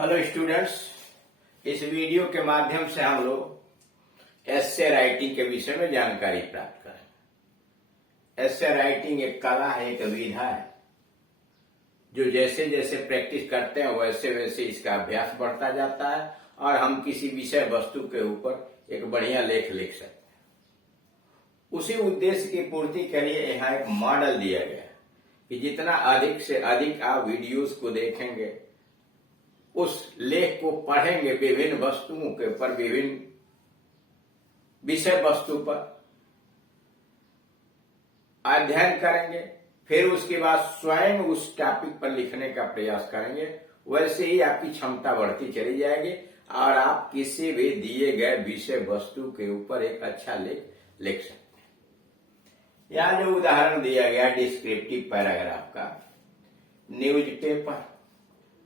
Hello students, इस video के माध्यम से हम लोग एस्से राइटिंग के विषय में जानकारी प्राप्त करेंगे। एस्से राइटिंग एक कला है, एक विधा है जो जैसे जैसे प्रैक्टिस करते हैं वैसे वैसे इसका अभ्यास बढ़ता जाता है और हम किसी विषय वस्तु के ऊपर एक बढ़िया लेख लिख सकते हैं। उसी उद्देश्य की पूर्ति के लिए यहाँ एक मॉडल दिया गया है कि जितना अधिक से अधिक आप वीडियोस को देखेंगे, उस लेख को पढ़ेंगे, विभिन्न वस्तुओं के ऊपर, विभिन्न विषय वस्तु पर अध्ययन करेंगे, फिर उसके बाद स्वयं उस टॉपिक पर लिखने का प्रयास करेंगे, वैसे ही आपकी क्षमता बढ़ती चली जाएगी और आप किसी भी दिए गए विषय वस्तु के ऊपर एक अच्छा लेख लिख सकते हैं। यहां जो उदाहरण दिया गया डिस्क्रिप्टिव पैराग्राफ का, न्यूज़पेपर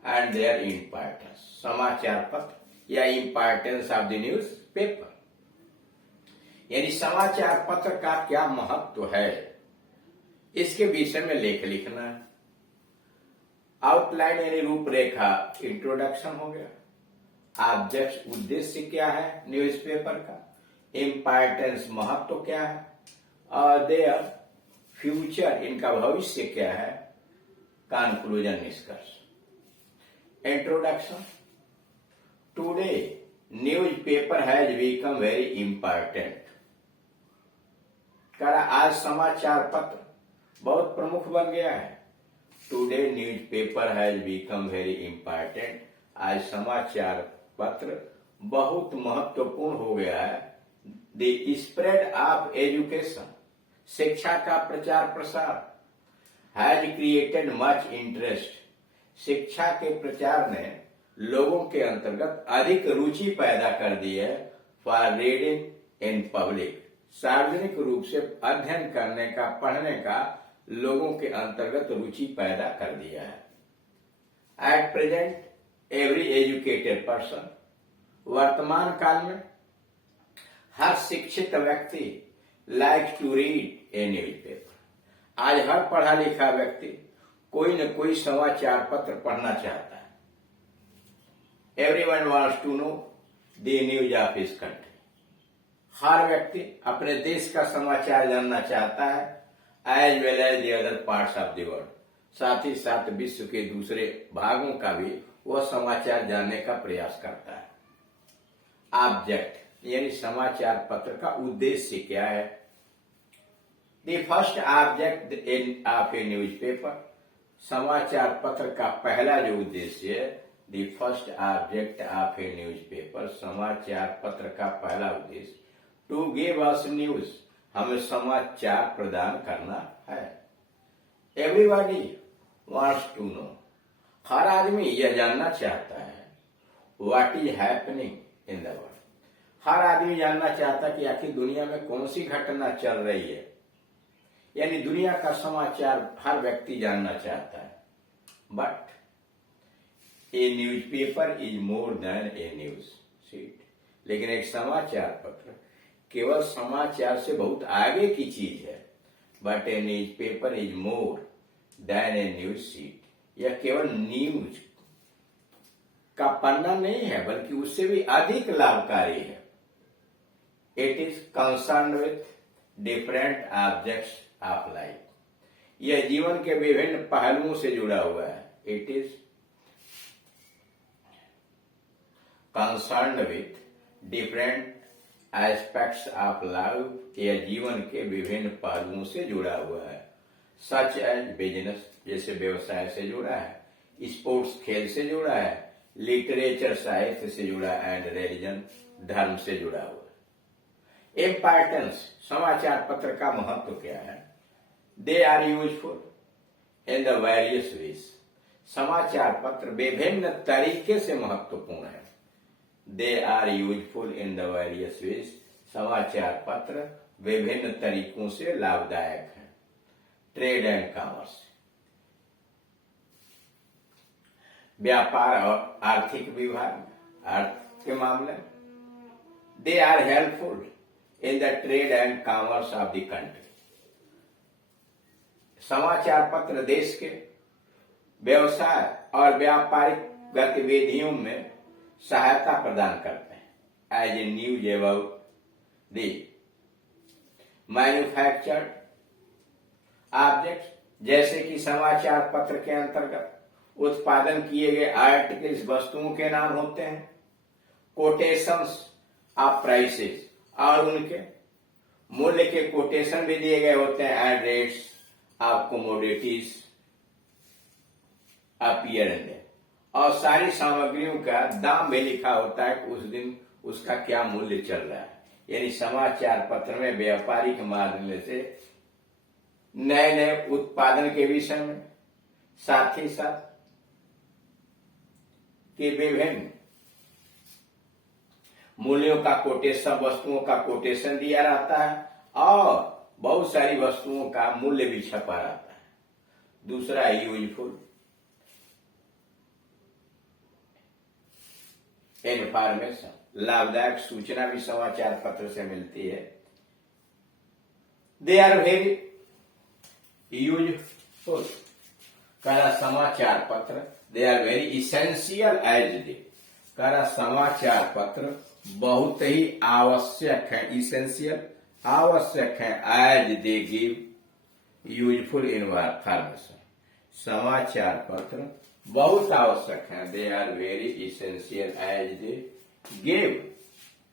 एंड देयर इम्पोर्टेंस, समाचार पत्र या importance of the news paper, यानी समाचार पत्र का क्या महत्व है, इसके विषय में लेख लिखना है। आउटलाइन यानी रूपरेखा, इंट्रोडक्शन हो गया। ऑब्जेक्ट, उद्देश्य क्या है न्यूज़पेपर का, इम्पोर्टेंस, महत्व क्या है, और देयर फ्यूचर, इनका भविष्य क्या है, कंक्लूजन, निष्कर्ष। Introduction. Today, newspaper has become very important. करा आज समाचार पत्र बहुत प्रमुख बन गया है। Today newspaper has become very important. आज समाचार पत्र बहुत महत्वपूर्ण हो गया है। The spread of education, शिक्षा का प्रचार प्रसार, has created much interest. शिक्षा के प्रचार ने लोगों के अंतर्गत अधिक रुचि पैदा कर दी है। फॉर रीडिंग इन पब्लिक, सार्वजनिक रूप से अध्ययन करने का, पढ़ने का लोगों के अंतर्गत रुचि पैदा कर दिया है। At present every educated person, वर्तमान काल में हर शिक्षित व्यक्ति like to read a newspaper, आज हर पढ़ा लिखा व्यक्ति कोई न कोई समाचार पत्र पढ़ना चाहता है। Everyone wants to know the news of his country, हर व्यक्ति अपने देश का समाचार जानना चाहता है। As well as the other parts of the world, साथ ही साथ विश्व के दूसरे भागों का भी वह समाचार जानने का प्रयास करता है। ऑब्जेक्ट यानी समाचार पत्र का उद्देश्य क्या है। The first object in of A newspaper, समाचार पत्र का पहला जो उद्देश्य है, the first object of A newspaper, समाचार पत्र का पहला उद्देश्य, टू गिव अस न्यूज, हमें समाचार प्रदान करना है। एवरीबॉडी वांट्स टू नो, हर आदमी यह जानना चाहता है। What is happening in the world, हर आदमी जानना चाहता है कि आखिर दुनिया में कौन सी घटना चल रही है, यानी दुनिया का समाचार हर व्यक्ति जानना चाहता है। But A newspaper is more than A news sheet, लेकिन एक समाचार पत्र केवल समाचार से बहुत आगे की चीज है। But A newspaper is more than A news sheet, यह केवल न्यूज का पन्ना नहीं है बल्कि उससे भी अधिक लाभकारी है। It is concern with different objects of life, यह जीवन के विभिन्न पहलुओं से जुड़ा हुआ है। It is concerned with different aspects of life, यह जीवन के विभिन्न पहलुओं से जुड़ा हुआ है। सच एज बिजनेस, जैसे व्यवसाय से जुड़ा है, स्पोर्ट्स खेल से जुड़ा है, लिटरेचर साहित्य से जुड़ा, एंड रिलीजन धर्म से जुड़ा हुआ है। इम्पोर्टेंस, समाचार पत्र का महत्व क्या है। They are useful in the various ways, समाचार पत्र विभिन्न तरीके से महत्वपूर्ण है। They are useful in the various ways, समाचार पत्र विभिन्न तरीकों से लाभदायक है। ट्रेड एंड कॉमर्स, व्यापार और आर्थिक विभाग, अर्थ के मामले, they are helpful in the trade and commerce of the country, समाचार पत्र देश के व्यवसाय और व्यापारिक गतिविधियों में सहायता प्रदान करते हैं as a news about the manufactured objects, जैसे कि समाचार पत्र के अंतर्गत उत्पादन किए गए आर्टिकल्स वस्तुओं के नाम होते हैं, कोटेशंस ऑफ प्राइसेस और उनके मूल्य के कोटेशन भी दिए गए होते हैं, and rates of commodities appear in their, और सारी सामग्रियों का दाम भी लिखा होता है कि उस दिन उसका क्या मूल्य चल रहा है। यानी समाचार पत्र में व्यापारिक माध्यम से नए नए उत्पादन के विषय में, साथ ही साथ कि विभिन्न मूल्यों का कोटेशन, वस्तुओं का कोटेशन दिया रहता है और बहुत सारी वस्तुओं का मूल्य भी छपा रहता है। दूसरा यूजफुल इन्फॉर्मेशन, लाभदायक सूचना भी समाचार पत्र से मिलती है। दे आर वेरी यूजफुल, करा समाचार पत्र, they are very essential as they, करा समाचार पत्र बहुत ही आवश्यक है, इसेंशियल आवश्यक है, as they give useful information, समाचार पत्र बहुत आवश्यक है, they are very essential as they give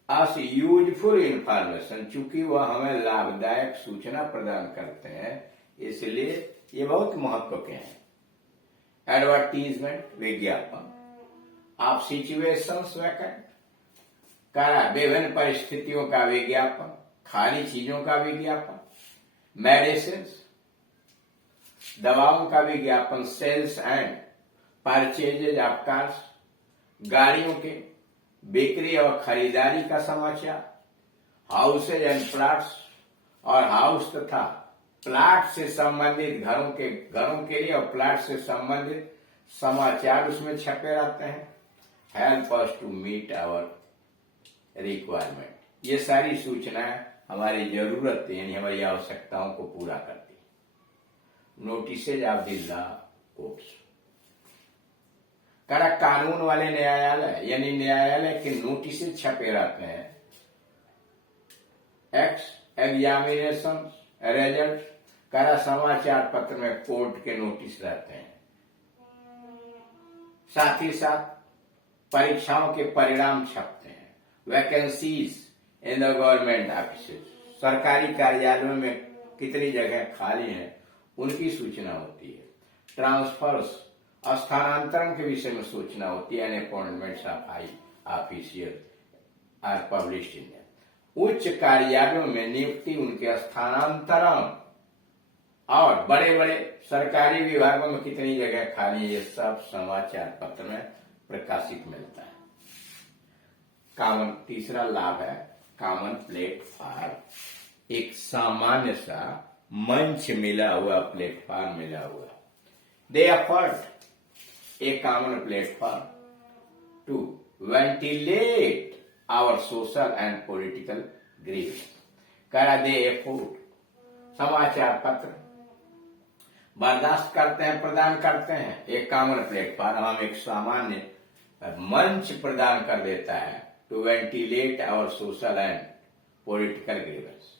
us useful information, चूंकि वह हमें लाभदायक सूचना प्रदान करते हैं, इसलिए ये बहुत महत्व के हैं। एडवर्टीजमेंट, विज्ञापन ऑफ सिचुएशंस वैकेंट, करा विभिन्न परिस्थितियों का विज्ञापन, खाली चीजों का विज्ञापन, मेडिसिन दवाओं का विज्ञापन, sales and purchases of cars, गाड़ियों के बिक्री और खरीदारी का समाचार, हाउसेज एंड प्लॉट्स, और हाउस तथा प्लाट से संबंधित घरों के लिए और प्लाट से संबंधित समाचार उसमें छपे रहते हैं। Help us to meet our requirement, ये सारी सूचनाएं हमारी जरूरत यानी हमारी आवश्यकताओं को पूरा करती है। Notices of the law courts, कड़ा कानून वाले न्यायालय यानी न्यायालय के नोटिस छपे रहते हैं। एग्जामिनेशन रिजल्ट, कड़ा समाचार पत्र में कोर्ट के नोटिस रहते हैं। साथ ही साथ परीक्षाओं के परिणाम छपते हैं। Vacancies in the government offices, सरकारी कार्यालयों में कितनी जगह खाली हैं उनकी सूचना होती है। ट्रांसफर्स, स्थानांतरण के विषय में सूचना होती है। Appointments of high official are published in, उच्च कार्यालयों में नियुक्ति, उनके स्थानांतरण और बड़े बड़े सरकारी विभागों में कितनी जगह खाली, ये सब समाचार पत्र में प्रकाशित मिलता है। कॉमन, तीसरा लाभ है कॉमन प्लेटफॉर्म, एक सामान्य सा मंच मिला हुआ, प्लेटफॉर्म मिला हुआ। They afford a common platform to ventilate our social and political grieves, करा दे अफोर्ड, समाचार पत्र बर्दाश्त करते हैं, प्रदान करते हैं एक कॉमन प्लेटफॉर्म, हम एक सामान्य मंच प्रदान कर देता है to ventilate our social and political grievance,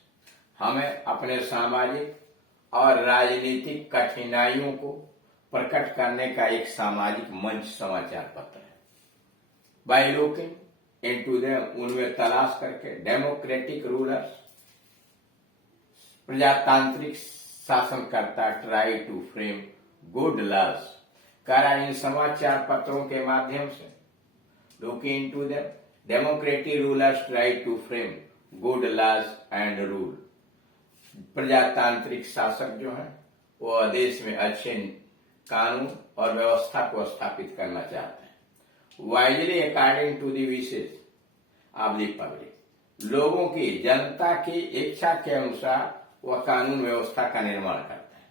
हमें अपने सामाजिक और राजनीतिक कठिनाइयों को प्रकट करने का एक सामाजिक मंच समाचार पत्र है। बाय लुकिंग इनटू देम, उनमें तलाश करके, डेमोक्रेटिक रूलर्स, प्रजातांत्रिक शासनकर्ता, try to frame good laws, करा इन समाचार पत्रों के माध्यम से, looking into them, democratic rulers try to frame good laws and rule, प्रजातांत्रिक शासक जो हैं वो देश में अच्छे कानून और व्यवस्था को स्थापित करना चाहते हैं। Wisely according to the wishes of the public, लोगों की, जनता की इच्छा के अनुसार वह कानून व्यवस्था का निर्माण करता है।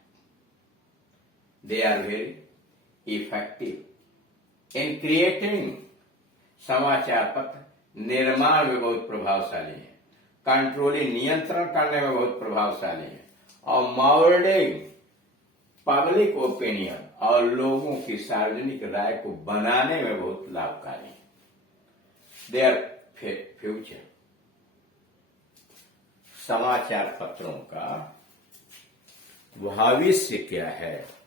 They are very effective in creating, समाचार पत्र निर्माण में बहुत प्रभावशाली है, कंट्रोलिंग, नियंत्रण करने में बहुत प्रभावशाली है, और मोल्डिंग पब्लिक ओपिनियन, और लोगों की सार्वजनिक राय को बनाने में बहुत लाभकारी है। देयर फ्यूचर, समाचार पत्रों का भविष्य क्या है,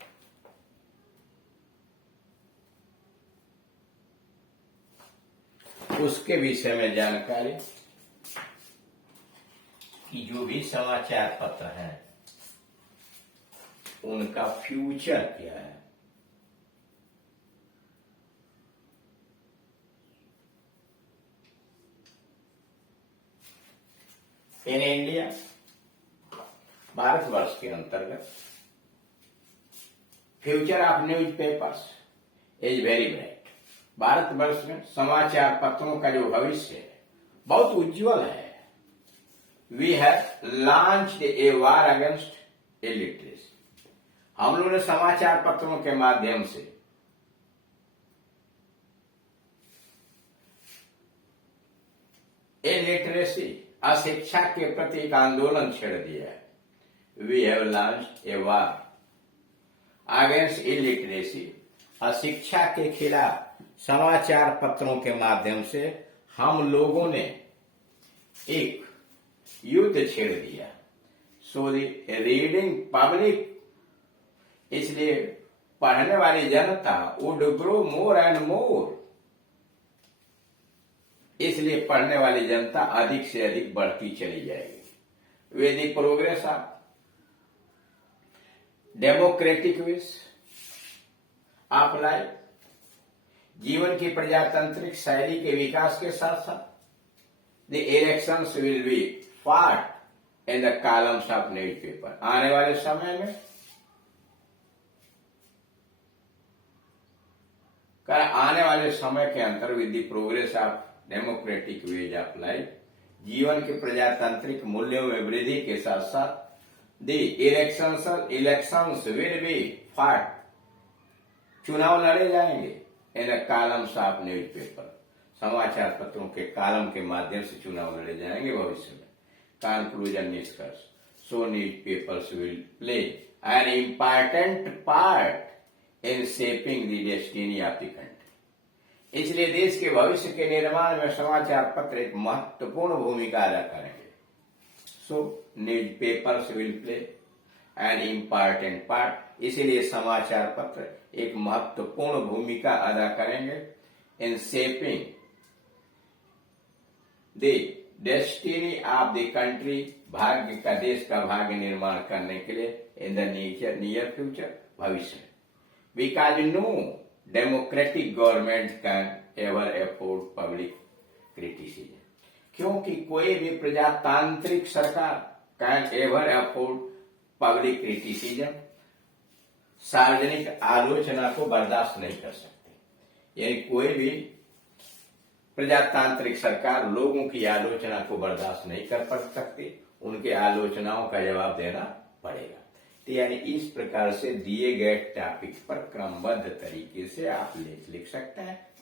उसके विषय में जानकारी कि जो भी समाचार पत्र हैं उनका फ्यूचर क्या है। इन इंडिया, भारतवर्ष के अंतर्गत future of news papers is very bright. Bharatvarsh में समाचार पत्रों का जो भविष्य है बहुत उज्जवल है। We have launched a war against illiteracy. हम लोगों ने समाचार पत्रों के माध्यम से इलिटरेसी, अशिक्षा के प्रति एक आंदोलन छेड़ दिया है। We have launched a war against illiteracy. अशिक्षा के खिलाफ समाचार पत्रों के माध्यम से हम लोगों ने एक युद्ध छेड़ दिया। सो रीडिंग पब्लिक, इसलिए पढ़ने वाली जनता would grow more and more. इसलिए पढ़ने वाली जनता अधिक से अधिक बढ़ती चली जाएगी। With the progress of democratic wish of life, जीवन की प्रजातांत्रिक शैली के विकास के साथ साथ the elections will be fought in the columns of news paper. आने वाले समय में के अंतर with the progress of democratic ways of life, जीवन के प्रजातांत्रिक मूल्यों में वृद्धि के साथ साथ the elections will be fought, चुनाव लड़े जाएंगे in the columns of news paper. समाचार पत्रों के कॉलम के माध्यम से चुनाव लड़े जाएंगे भविष्य में। कंक्लूजन, निष्कर्ष, so news papers will play an important part in shaping the destiny of the country. इसलिए देश के भविष्य के निर्माण में समाचार पत्र एक महत्वपूर्ण भूमिका अदा करेंगे। So news papers will play an important part, इसीलिए समाचार पत्र एक महत्वपूर्ण भूमिका अदा करेंगे in shaping the destiny of the country, भाग्य का, देश का भाग्य निर्माण करने के लिए इन द नियर फ्यूचर, भविष्य में। Because no democratic government can ever afford public criticism, क्योंकि कोई भी प्रजातांत्रिक सरकार can ever afford public criticism, सार्वजनिक आलोचना को बर्दाश्त नहीं कर सकती। यानी कोई भी प्रजातांत्रिक सरकार लोगों की आलोचना को बर्दाश्त नहीं कर सकती, उनके आलोचनाओं का जवाब देना पड़ेगा। तो यानी इस प्रकार से दिए गए टॉपिक पर क्रमबद्ध तरीके से आप लिख सकते हैं।